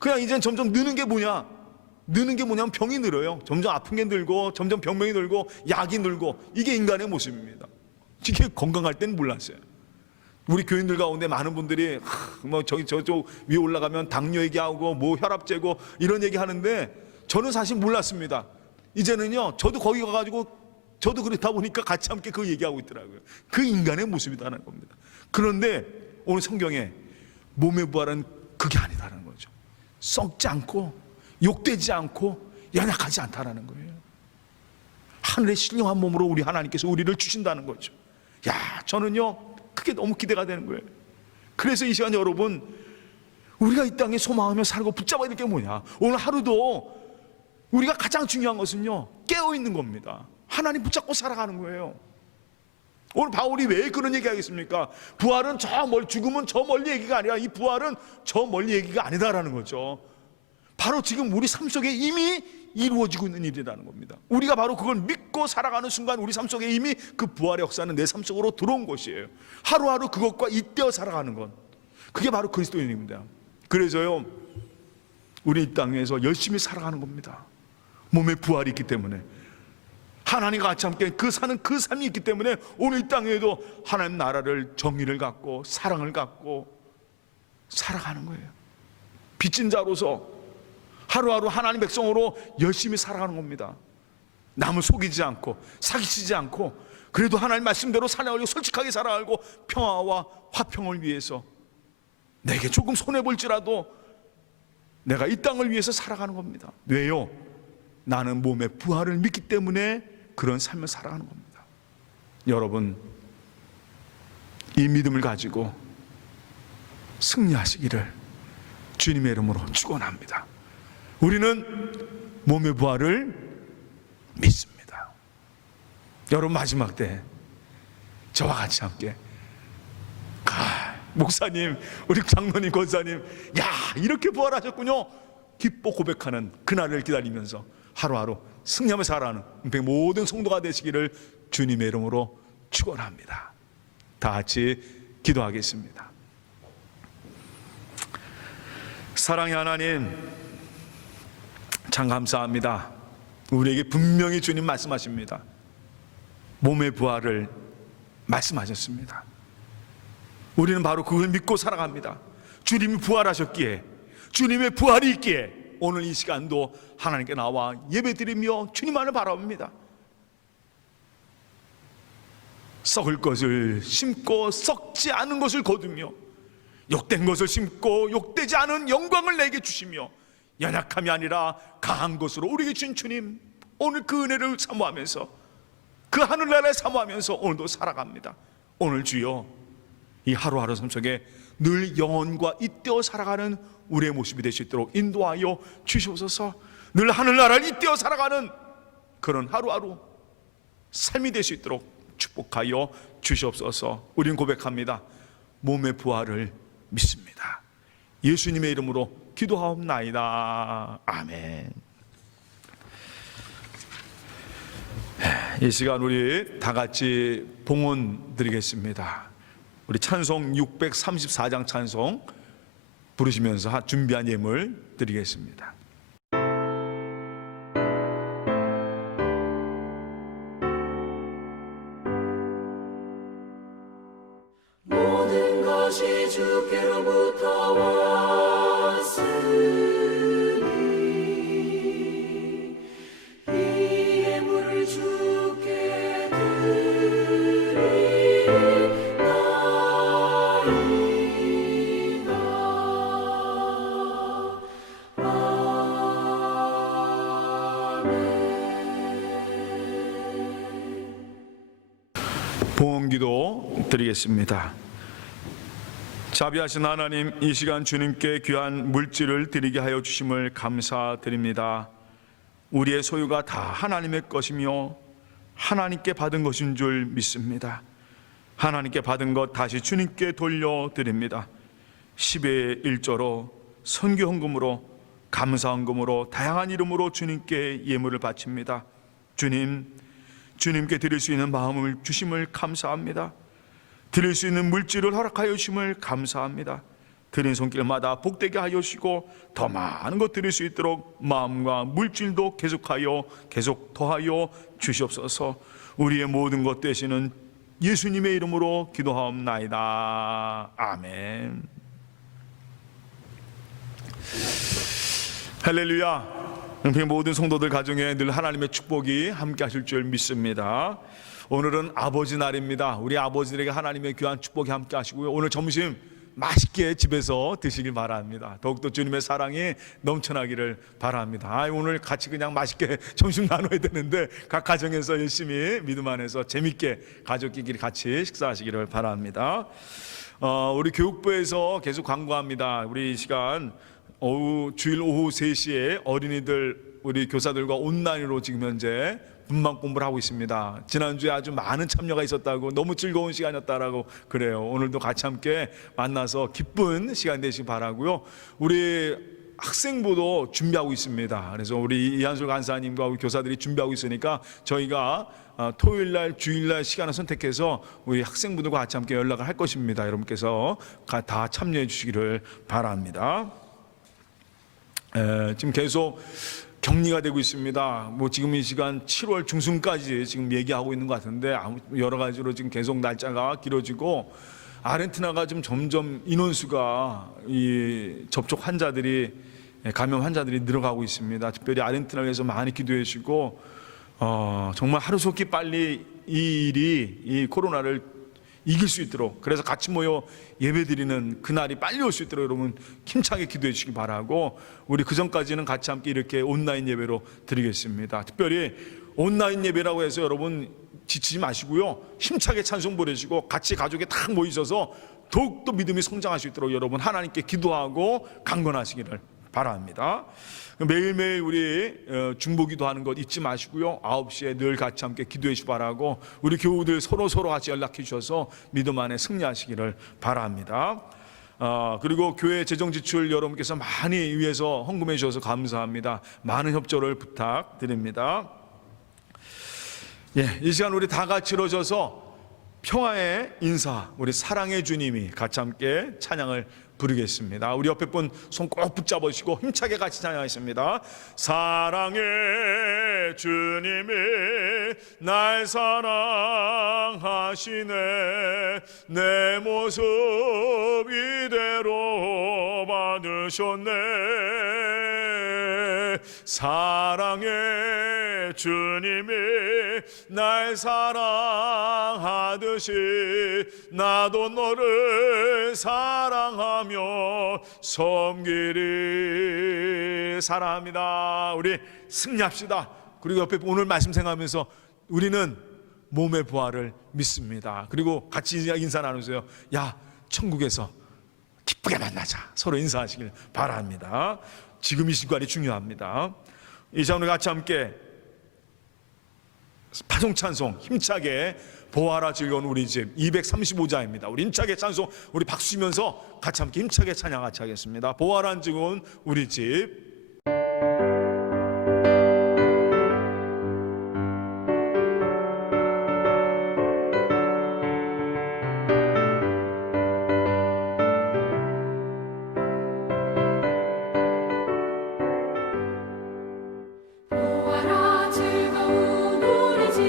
그냥 이제는 점점 느는 게 뭐냐면 병이 늘어요. 점점 아픈 게 늘고, 점점 병명이 늘고, 약이 늘고. 이게 인간의 모습입니다. 이게 건강할 땐 몰랐어요. 우리 교인들 가운데 많은 분들이 저쪽 위에 올라가면 당뇨 얘기하고 뭐 혈압 재고 이런 얘기 하는데, 저는 사실 몰랐습니다. 이제는요 저도 거기 가가지고 저도 그렇다 보니까 같이 함께 그 얘기하고 있더라고요. 그 인간의 모습이다라는 겁니다. 그런데 오늘 성경에 몸의 부활은 그게 아니다라는 거죠. 썩지 않고 욕되지 않고 연약하지 않다라는 거예요. 하늘의 신령한 몸으로 우리 하나님께서 우리를 주신다는 거죠. 야, 저는요 그게 너무 기대가 되는 거예요. 그래서 이 시간 여러분, 우리가 이 땅에 소망하며 살고 붙잡아야 될 게 뭐냐? 오늘 하루도 우리가 가장 중요한 것은요 깨어있는 겁니다. 하나님 붙잡고 살아가는 거예요. 오늘 바울이 왜 그런 얘기 하겠습니까? 부활은 죽음은 저 멀리 얘기가 아니라, 이 부활은 저 멀리 얘기가 아니다라는 거죠. 바로 지금 우리 삶 속에 이미 이루어지고 있는 일이라는 겁니다. 우리가 바로 그걸 믿고 살아가는 순간 우리 삶 속에 이미 그 부활의 역사는 내 삶 속으로 들어온 것이에요. 하루하루 그것과 잇대어 살아가는 것, 그게 바로 그리스도인입니다. 그래서요, 우리 이 땅에서 열심히 살아가는 겁니다. 몸에 부활이 있기 때문에, 하나님과 같이 함께 사는 그 삶이 있기 때문에 오늘 이 땅에도 하나님 나라를, 정의를 갖고 사랑을 갖고 살아가는 거예요. 빚진 자로서 하루하루 하나님 백성으로 열심히 살아가는 겁니다. 남을 속이지 않고 사기치지 않고, 그래도 하나님 말씀대로 살아가고 솔직하게 살아가고 평화와 화평을 위해서 내게 조금 손해볼지라도 내가 이 땅을 위해서 살아가는 겁니다. 왜요? 나는 몸의 부활을 믿기 때문에 그런 삶을 살아가는 겁니다. 여러분, 이 믿음을 가지고 승리하시기를 주님의 이름으로 축원합니다. 우리는 몸의 부활을 믿습니다. 여러분, 마지막 때 저와 같이 함께 목사님, 우리 장로님, 권사님, 야, 이렇게 부활하셨군요, 기뻐 고백하는 그날을 기다리면서 하루하루 승리하며 살아가는 모든 성도가 되시기를 주님의 이름으로 축원합니다. 다 같이 기도하겠습니다. 사랑의 하나님, 참 감사합니다. 우리에게 분명히 주님 말씀하십니다. 몸의 부활을 말씀하셨습니다. 우리는 바로 그걸 믿고 살아갑니다. 주님이 부활하셨기에, 주님의 부활이 있기에 오늘 이 시간도 하나님께 나와 예배드리며 주님만을 바라봅니다. 썩을 것을 심고 썩지 않은 것을 거두며, 욕된 것을 심고 욕되지 않은 영광을 내게 주시며, 연약함이 아니라 강한 것으로 우리에게 주신 주님, 오늘 그 은혜를 사모하면서, 그 하늘나라를 사모하면서 오늘도 살아갑니다. 오늘 주여, 이 하루하루 삶 속에 늘 영혼과 잇대어 살아가는 우리의 모습이 될 수 있도록 인도하여 주시옵소서. 늘 하늘나라를 잇대어 살아가는 그런 하루하루 삶이 될 수 있도록 축복하여 주시옵소서. 우린 고백합니다. 몸의 부활을 믿습니다. 예수님의 이름으로 기도하옵나이다. 아멘. 이 시간 우리 다 같이 봉헌 드리겠습니다. 우리 찬송 634장 찬송 부르시면서 준비한 예물 드리겠습니다. 모든 것이 주께로부터 왔으니 이 예물을 주께 드리나이다. 아멘. 봉헌기도 드리겠습니다. 자비하신 하나님, 이 시간 주님께 귀한 물질을 드리게 하여 주심을 감사드립니다. 우리의 소유가 다 하나님의 것이며 하나님께 받은 것인 줄 믿습니다. 하나님께 받은 것 다시 주님께 돌려드립니다. 10의 1조로, 선교헌금으로, 감사헌금으로, 다양한 이름으로 주님께 예물을 바칩니다. 주님께 드릴 수 있는 마음을 주심을 감사합니다. 드릴 수 있는 물질을 허락하여 주심을 감사합니다. 드린 손길마다 복되게 하여 주시고 더 많은 것 드릴 수 있도록 마음과 물질도 계속 더하여 주시옵소서. 우리의 모든 것 되시는 예수님의 이름으로 기도하옵나이다. 아멘. 할렐루야. 모든 성도들 가정에 늘 하나님의 축복이 함께 하실 줄 믿습니다. 오늘은 아버지 날입니다. 우리 아버지들에게 하나님의 귀한 축복이 함께 하시고요. 오늘 점심 맛있게 집에서 드시길 바랍니다. 더욱더 주님의 사랑이 넘쳐나기를 바랍니다. 오늘 같이 그냥 맛있게 점심 나눠야 되는데 각 가정에서 열심히 믿음 안에서 재밌게 가족끼리 같이 식사하시기를 바랍니다. 우리 교육부에서 계속 광고합니다. 우리 이 시간 주일 오후 3시에 어린이들 우리 교사들과 온라인으로 지금 현재 분만 공부를 하고 있습니다. 지난주에 아주 많은 참여가 있었다고, 너무 즐거운 시간이었다라고 그래요. 오늘도 같이 함께 만나서 기쁜 시간 되시기 바라고요. 우리 학생부도 준비하고 있습니다. 그래서 우리 이한솔 간사님과 우리 교사들이 준비하고 있으니까 저희가 토요일날 주일날 시간을 선택해서 우리 학생부들과 같이 함께 연락을 할 것입니다. 여러분께서 다 참여해 주시기를 바랍니다. 지금 계속 격리가 되고 있습니다. 뭐 지금 이 시간 7월 중순까지 지금 얘기하고 있는 것 같은데 여러 가지로 지금 계속 날짜가 길어지고 아르헨티나가 좀 점점 인원수가 이 접촉 환자들이 감염 환자들이 늘어가고 있습니다. 특별히 아르헨티나를 위해서 많이 기도해 주시고 정말 하루속히 빨리 이 코로나를 이길 수 있도록, 그래서 같이 모여 예배드리는 그날이 빨리 올 수 있도록 여러분 힘차게 기도해 주시기 바라고, 우리 그 전까지는 같이 함께 이렇게 온라인 예배로 드리겠습니다. 특별히 온라인 예배라고 해서 여러분 지치지 마시고요, 힘차게 찬송 부르시고 같이 가족이 딱 모이셔서 더욱더 믿음이 성장할 수 있도록 여러분 하나님께 기도하고 강건하시기를 바랍니다. 매일매일 우리 중보기도 하는 것 잊지 마시고요, 9시에 늘 같이 함께 기도해 주시기 바라고, 우리 교우들 서로 같이 연락해 주셔서 믿음 안에 승리하시기를 바랍니다. 그리고 교회 재정 지출 여러분께서 많이 위해서 헌금해 주셔서 감사합니다. 많은 협조를 부탁드립니다. 이 시간 우리 다 같이 일어서서 평화의 인사, 우리 사랑의 주님이 같이 함께 찬양을 부르겠습니다. 우리 옆에 분 손 꼭 붙잡으시고 힘차게 같이 찬양하겠습니다. 사랑의 주님이 날 사랑하시네, 내 모습 이대로 받으셨네. 사랑의 주님이 날 사랑하듯이 나도 너를 사랑하며 섬기리. 사랑합니다. 우리 승리합시다. 그리고 옆에 오늘 말씀 생각하면서 우리는 몸의 부활을 믿습니다. 그리고 같이 인사 나누세요. 야, 천국에서 기쁘게 만나자. 서로 인사하시길 바랍니다. 지금 이 시간이 중요합니다. 이 시간 우리 같이 함께 파송 찬송 힘차게 보아라 즐거운 우리 집 235자입니다. 우리 힘차게 찬송 우리 박수 치면서 같이 함께 힘차게 찬양 같이 하겠습니다. 보아라 즐거운 우리 집. 보아라 즐거운 우리 집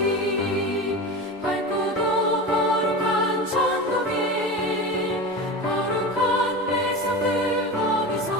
밝고도 거룩한 천국에 거룩한 백성들 거기서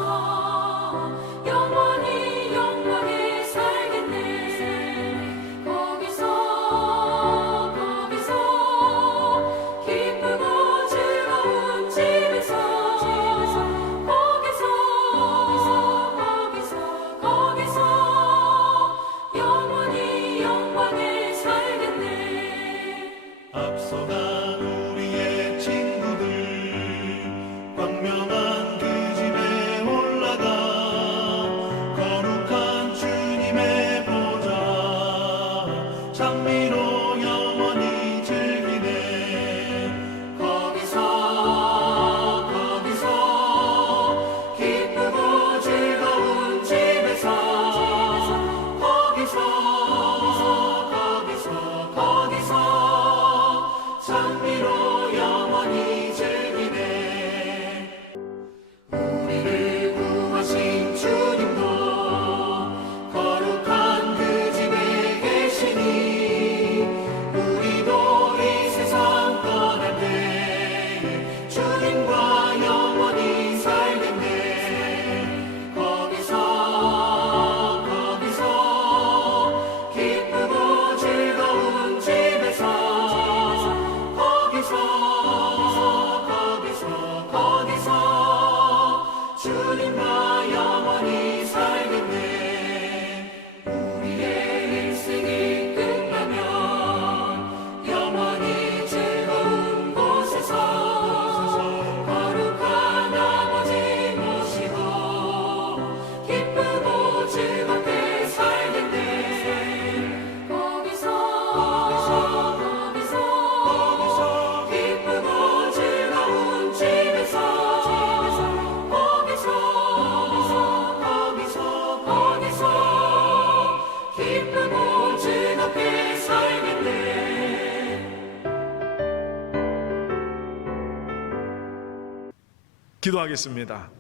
기도하겠습니다.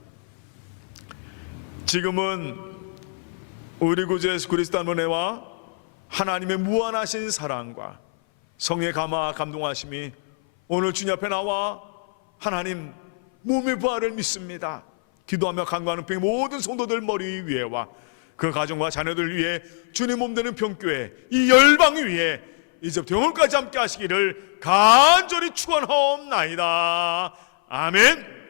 지금은 우리 구주 예수 그리스도의 은혜와 하나님의 무한하신 사랑과 성의 감화 감동하심이 오늘 주님 앞에 나와 하나님 몸의 부활을 믿습니다 기도하며 간구하는 평 모든 성도들 머리 위에와 그 가정과 자녀들 위해 주님 몸되는 평교회 이 열방 위에 이제부터 영원까지 함께 하시기를 간절히 축원하옵나이다. 아멘.